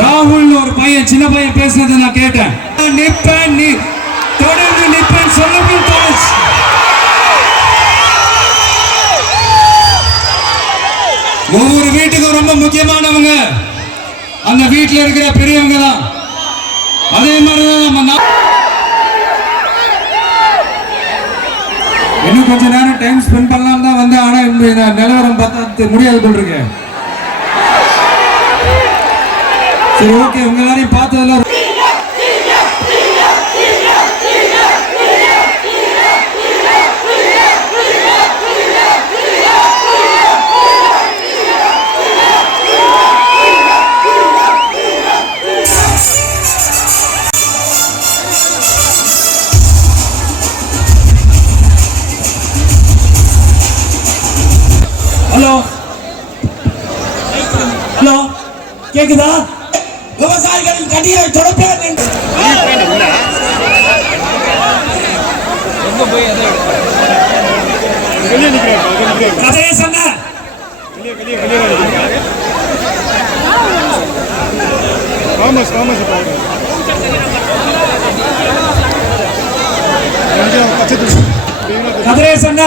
ராகுல் ஒரு பையன் சின்ன பையன் பேசுனதை நான் கேட்டேன் நிப்பேன் நீ தொடர்ந்து நிப்பேன் சொல்லுங்கள் தோஸ் ஒவ்வொரு வீட்டுக்கும் ரொம்ப முக்கியமானவங்க அந்த வீட்டில் இருக்கிற பெரியவங்க தான் அதே மாதிரி தான் நம்ம இன்னும் கொஞ்ச நேரம் டைம் ஸ்பெண்ட் பண்ணலாம் தான் வந்தேன் ஆனால் நிலவரம் பார்த்தா முடியாது போல் இருக்கேன் சரி ஓகே உங்க எல்லாரையும் பார்த்ததெல்லாம் ஹலோ ஹலோ கேக்குதா அடியை தொடப்பார் என்று கதையை சொன்ன காமர்ஸ் காமர்ஸ் கதிரே சொன்ன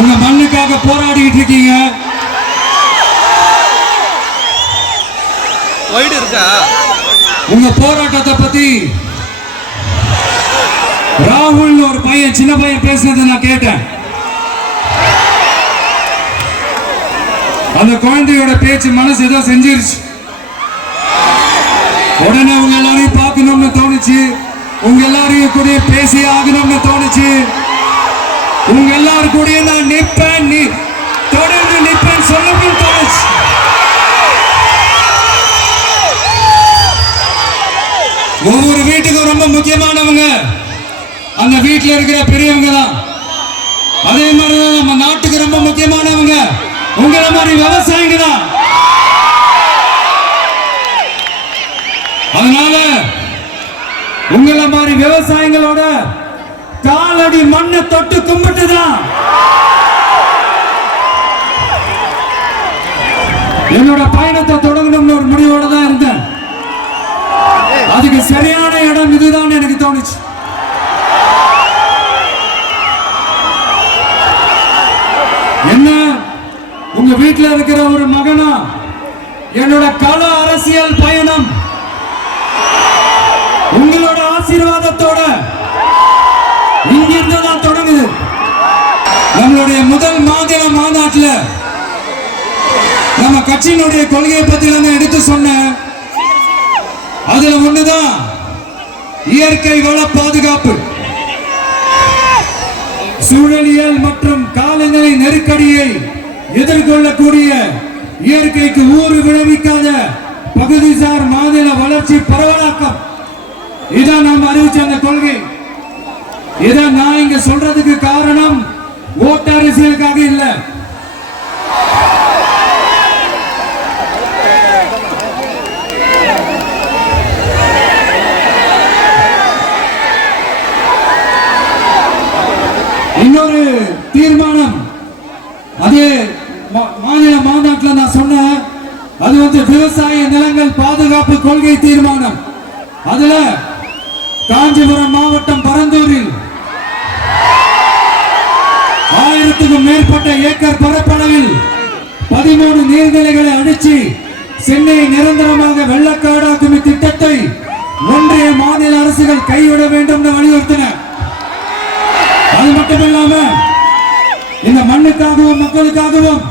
உங்க மண்ணுக்காக போராடிக்கிட்டு இருக்கீங்க உங்க போராட்டத்தை பத்தி ராகுல் ஒரு பையன் சின்ன பையன் பேசினதை நான் கேட்டேன் அந்த குழந்தையோட பேச்சு மனசு ஏதோ செஞ்சிருச்சு உடனே உங்க எல்லாரையும் பார்க்கணும்னு தோணுச்சு உங்க எல்லாரையும் கூட பேசி ஆகணும்னு தோணுச்சு உங்க எல்லாரும் கூட நான் நிற்பேன் நீ தொடர்ந்து நிற்பேன் சொல்லுங்கள் தோஸ் ஒவ்வொரு வீட்டுக்கும் ரொம்ப முக்கியமானவங்க அந்த வீட்டில் இருக்கிற பெரியவங்க தான் அதே மாதிரி தான் நம்ம நாட்டுக்கு ரொம்ப முக்கியமானவங்க உங்கள மாதிரி விவசாயிங்க தான் அதனால உங்களை மாதிரி விவசாயிங்களோட காலடி மண்ணு தொட்டு கும்பிட்டுதான் என்னோட பயணத்தை தொடங்கணும்னு ஒரு முடிவோட தான் இருந்தேன் அதுக்கு சரியான இடம் இதுதான் எனக்கு தோணுச்சு என்ன உங்க வீட்டுல இருக்கிற ஒரு மகனா என்னோட கல அரசியல் பயணம் உங்களோட ஆசீர்வாதத்தோட இங்கிருந்து தான் தொடங்குது நம்மளுடைய முதல் மாநில மாநாட்டில் நம்ம கட்சியினுடைய கொள்கையை பத்தி எடுத்து சொன்னேன் அதுல ஒண்ணுதான் இயற்கை வள பாதுகாப்பு சூழலியல் மற்றும் காலநிலை நெருக்கடியை எதிர்கொள்ளக்கூடிய இயற்கைக்கு ஊறு விளைவிக்காத பகுதிசார் மாநில வளர்ச்சி பரவலாக்கம் இதான் நாம் அறிவிச்ச அந்த கொள்கை இதை நான் இங்க சொல்றதுக்கு காரணம் ஓட்டு அரசியலுக்காக இல்ல இன்னொரு தீர்மானம் அது மாநில மாநாட்டில் நான் சொன்னேன் அது வந்து விவசாய நிலங்கள் பாதுகாப்பு கொள்கை தீர்மானம் அதுல காஞ்சிபுரம் மாவட்டம் பரந்தூரில் ஆயிரத்துக்கும் மேற்பட்ட ஏக்கர் பரப்பளவில் பதிமூணு நீர்நிலைகளை அடிச்சு சென்னையை நிரந்தரமாக வெள்ளக்காடாக்கும் இத்திட்டத்தை ஒன்றிய மாநில அரசுகள் கைவிட வேண்டும் என்று வலியுறுத்தின அது மட்டுமில்லாம இந்த மண்ணுக்காகவும் மக்களுக்காகவும்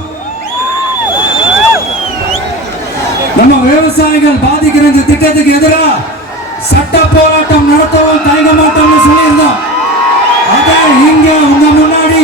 நம்ம விவசாயிகள் பாதிக்கிற இந்த திட்டத்துக்கு எதிராக சட்ட போராட்டம் நடத்தவும் தயங்க மாட்டோம்னு சொல்லியிருந்தோம் அதை இங்க உங்க முன்னாடி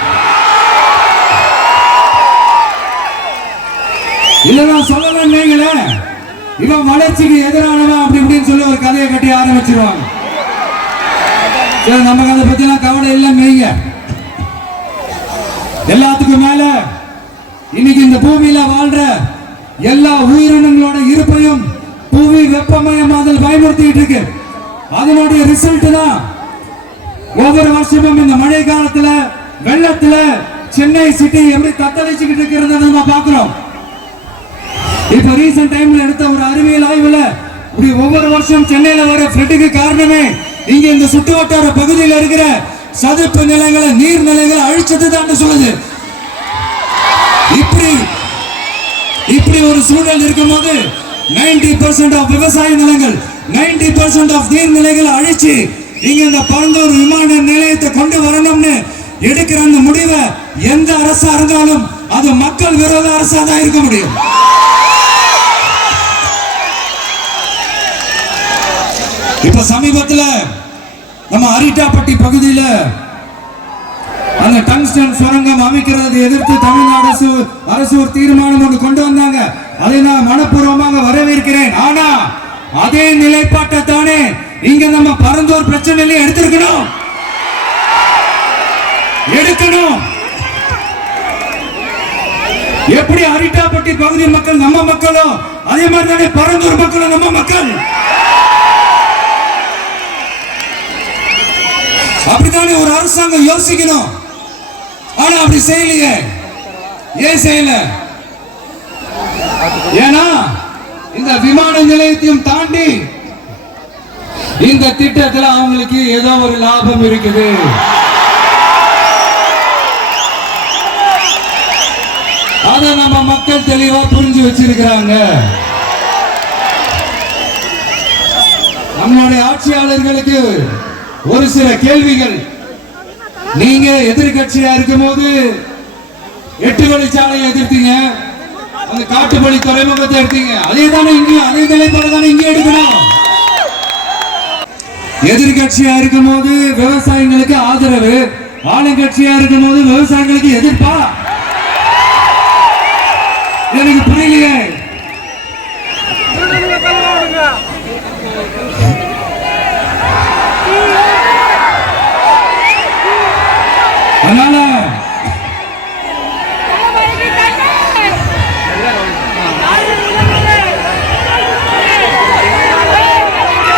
இல்லதான் சொல்லலாம் நீங்களே இவன் வளர்ச்சிக்கு எதிரானவன் அப்படி இப்படின்னு சொல்லி ஒரு கதையை கட்டி ஆரம்பிச்சிருவாங்க சரி நமக்கு அதை பத்தி கவலை இல்லை நீங்க எல்லாத்துக்கும் மேல இன்னைக்கு இந்த பூமியில வாழ்ற எல்லா உயிரினங்களோட இருப்பையும் புவி வெப்பமயமாதல் பயமுறுத்திட்டு இருக்கு அதனுடைய ரிசல்ட் தான் ஒவ்வொரு வருஷமும் இந்த மழை காலத்துல வெள்ளத்துல சென்னை சிட்டி எப்படி தத்தளிச்சுக்கிட்டு இருக்கிறது நம்ம பாக்குறோம் இப்போ ரீசெண்ட் டைம்ல எடுத்த ஒரு அறிவியல் ஆய்வுல இப்படி ஒவ்வொரு வருஷம் சென்னையில வர ஃபிளட்டுக்கு காரணமே இங்க இந்த சுற்று வட்டார பகுதியில் இருக்கிற சதுப்பு நிலங்களை நீர் நிலைகளை அழிச்சது தான் சொல்லுது இப்படி இப்படி ஒரு சூழல் இருக்கும்போது நைன்டி பர்சன்ட் ஆஃப் விவசாய நிலங்கள் நைன்டி பர்சன்ட் ஆஃப் நீர் நிலைகளை அழிச்சு இங்க இந்த பரந்தூர் விமான நிலையத்தை கொண்டு வரணும்னு எடுக்கிற அந்த முடிவை எந்த அரசா இருந்தாலும் அது மக்கள் விரோத அரசா தான் இருக்க முடியும் இப்ப சமீபத்தில் நம்ம அரிட்டாப்பட்டி பகுதியில் அந்த டங்ஸ்டன் சுரங்கம் அமைக்கிறது எதிர்த்து தமிழ்நாடு அரசு அரசு ஒரு தீர்மானம் ஒன்று கொண்டு வந்தாங்க அதை நான் மனப்பூர்வமாக வரவேற்கிறேன் ஆனா அதே நிலைப்பாட்டை தானே இங்க நம்ம பரந்தோர் பிரச்சனையில எடுத்திருக்கணும் எடுக்கணும் எப்படி அரிட்டாப்பட்டி பகுதி மக்கள் நம்ம மக்களோ அதே மாதிரி தானே பரந்தூர் மக்களும் நம்ம மக்கள் அப்படித்தானே ஒரு அரசாங்கம் யோசிக்கணும் ஆனா அப்படி செய்யலையே ஏன் செய்யல ஏன்னா இந்த விமான நிலையத்தையும் தாண்டி இந்த திட்டத்தில் அவங்களுக்கு ஏதோ ஒரு லாபம் இருக்குது அதை நம்ம மக்கள் தெளிவா புரிஞ்சு வச்சிருக்கிறாங்க நம்மளுடைய ஆட்சியாளர்களுக்கு ஒரு சில கேள்விகள் நீங்க எதிர்கட்சியா இருக்கும் போது எட்டு வழிச்சாலையை எதிர்த்தீங்க அந்த காட்டுப்படி துறைமுகத்தை எடுத்தீங்க அதே தானே இங்கேயும் அதே நிலைப்பாடு தானே இங்கே எடுக்கணும் எதிர்கட்சியா இருக்கும் போது விவசாயிகளுக்கு ஆதரவு ஆளுங்கட்சியா இருக்கும் போது விவசாயிகளுக்கு எதிர்ப்பா எனக்கு புரியலையே அதனால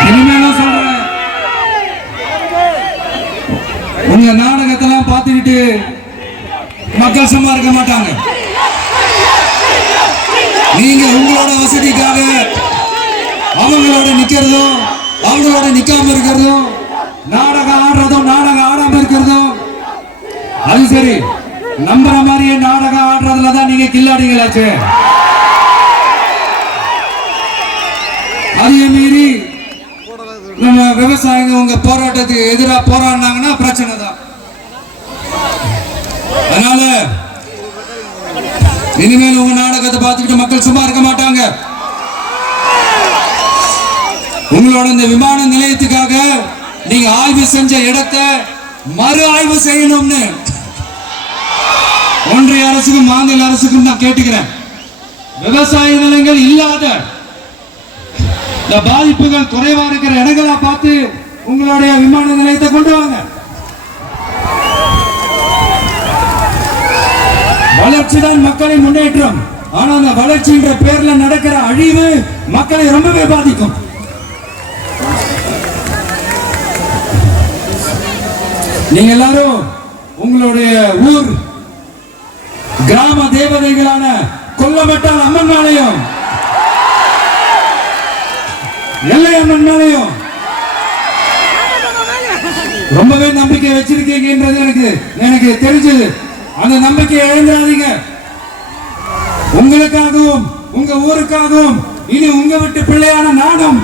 இனிமேலும் சொல்றேன் உங்க பார்த்துக்கிட்டு மக்கள் சும்மா இருக்க மாட்டாங்க நீங்க உங்களோட வசதிக்காக அவங்களோட நிக்கிறதும் அவங்களோட நிக்காம இருக்கிறதும் நாடகம் ஆடுறதும் நாடகம் ஆடாம இருக்கிறதும் அது சரி நம்புற மாதிரியே நாடகம் ஆடுறதுல தான் நீங்க கில்லாடிங்களாச்சு அதையும் மீறி நம்ம விவசாயிங்க உங்க போராட்டத்துக்கு எதிராக போராடினாங்கன்னா பிரச்சனை தான் அதனால இனிமேல் உங்க நாடகத்தை பார்த்துக்கிட்டு மக்கள் சும்மா இருக்க மாட்டாங்க உங்களோட இந்த விமான நிலையத்துக்காக நீங்க ஆய்வு செஞ்ச இடத்தை மறு ஆய்வு செய்யணும்னு ஒன்றிய அரசுக்கும் மாநில அரசுக்கும் நான் கேட்டுக்கிறேன் விவசாய நிலங்கள் இல்லாத இந்த பாதிப்புகள் குறைவா இருக்கிற இடங்களா பார்த்து உங்களுடைய விமான நிலையத்தை கொண்டு வாங்க வளர்ச்சிதான் மக்களின் முன்னேற்றம் ஆனா அந்த வளர்ச்சி என்ற பேர்ல நடக்கிற அழிவு மக்களை ரொம்பவே பாதிக்கும் நீங்க எல்லாரும் உங்களுடைய ஊர் கிராம தேவதைகளான கொல்லப்பட்டால் அம்மன் ஆலயம் எல்லை அம்மன் ஆலயம் ரொம்பவே நம்பிக்கை வச்சிருக்கீங்கன்றது எனக்கு எனக்கு தெரிஞ்சது அந்த நம்பிக்கையை எழுந்தாதீங்க உங்களுக்காகவும் உங்க ஊருக்காகவும் இனி உங்க விட்டு பிள்ளையான நானும்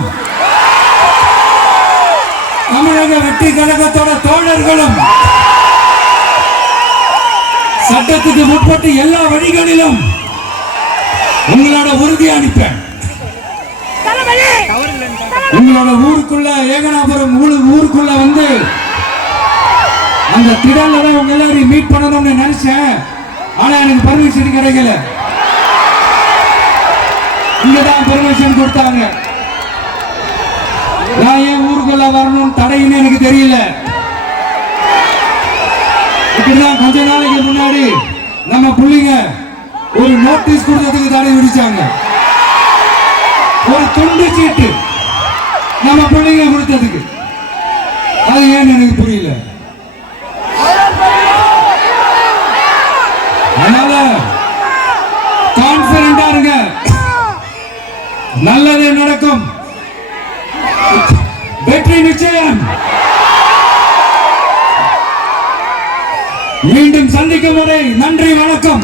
தமிழக வெற்றி கழகத்தோட தோழர்களும் சட்டத்துக்கு முற்பட்டு எல்லா வழிகளிலும் உங்களோட உறுதி அளிப்பேன் உங்களோட ஊருக்குள்ள ஏகனாபுரம் ஊருக்குள்ள வந்து அந்த திடல்ல தான் உங்க எல்லாரையும் மீட் பண்ணணும்னு நினைச்சேன் ஆனா எனக்கு பர்மிஷன் கிடைக்கல இங்கதான் பர்மிஷன் கொடுத்தாங்க நான் ஏன் ஊருக்குள்ள வரணும் தடைன்னு எனக்கு தெரியல இப்படிதான் கொஞ்ச நாளைக்கு முன்னாடி நம்ம பிள்ளைங்க ஒரு நோட்டீஸ் கொடுத்ததுக்கு தடை விடிச்சாங்க ஒரு தொண்டு சீட்டு நம்ம பிள்ளைங்க கொடுத்ததுக்கு அது ஏன்னு எனக்கு புரியல வணக்கம்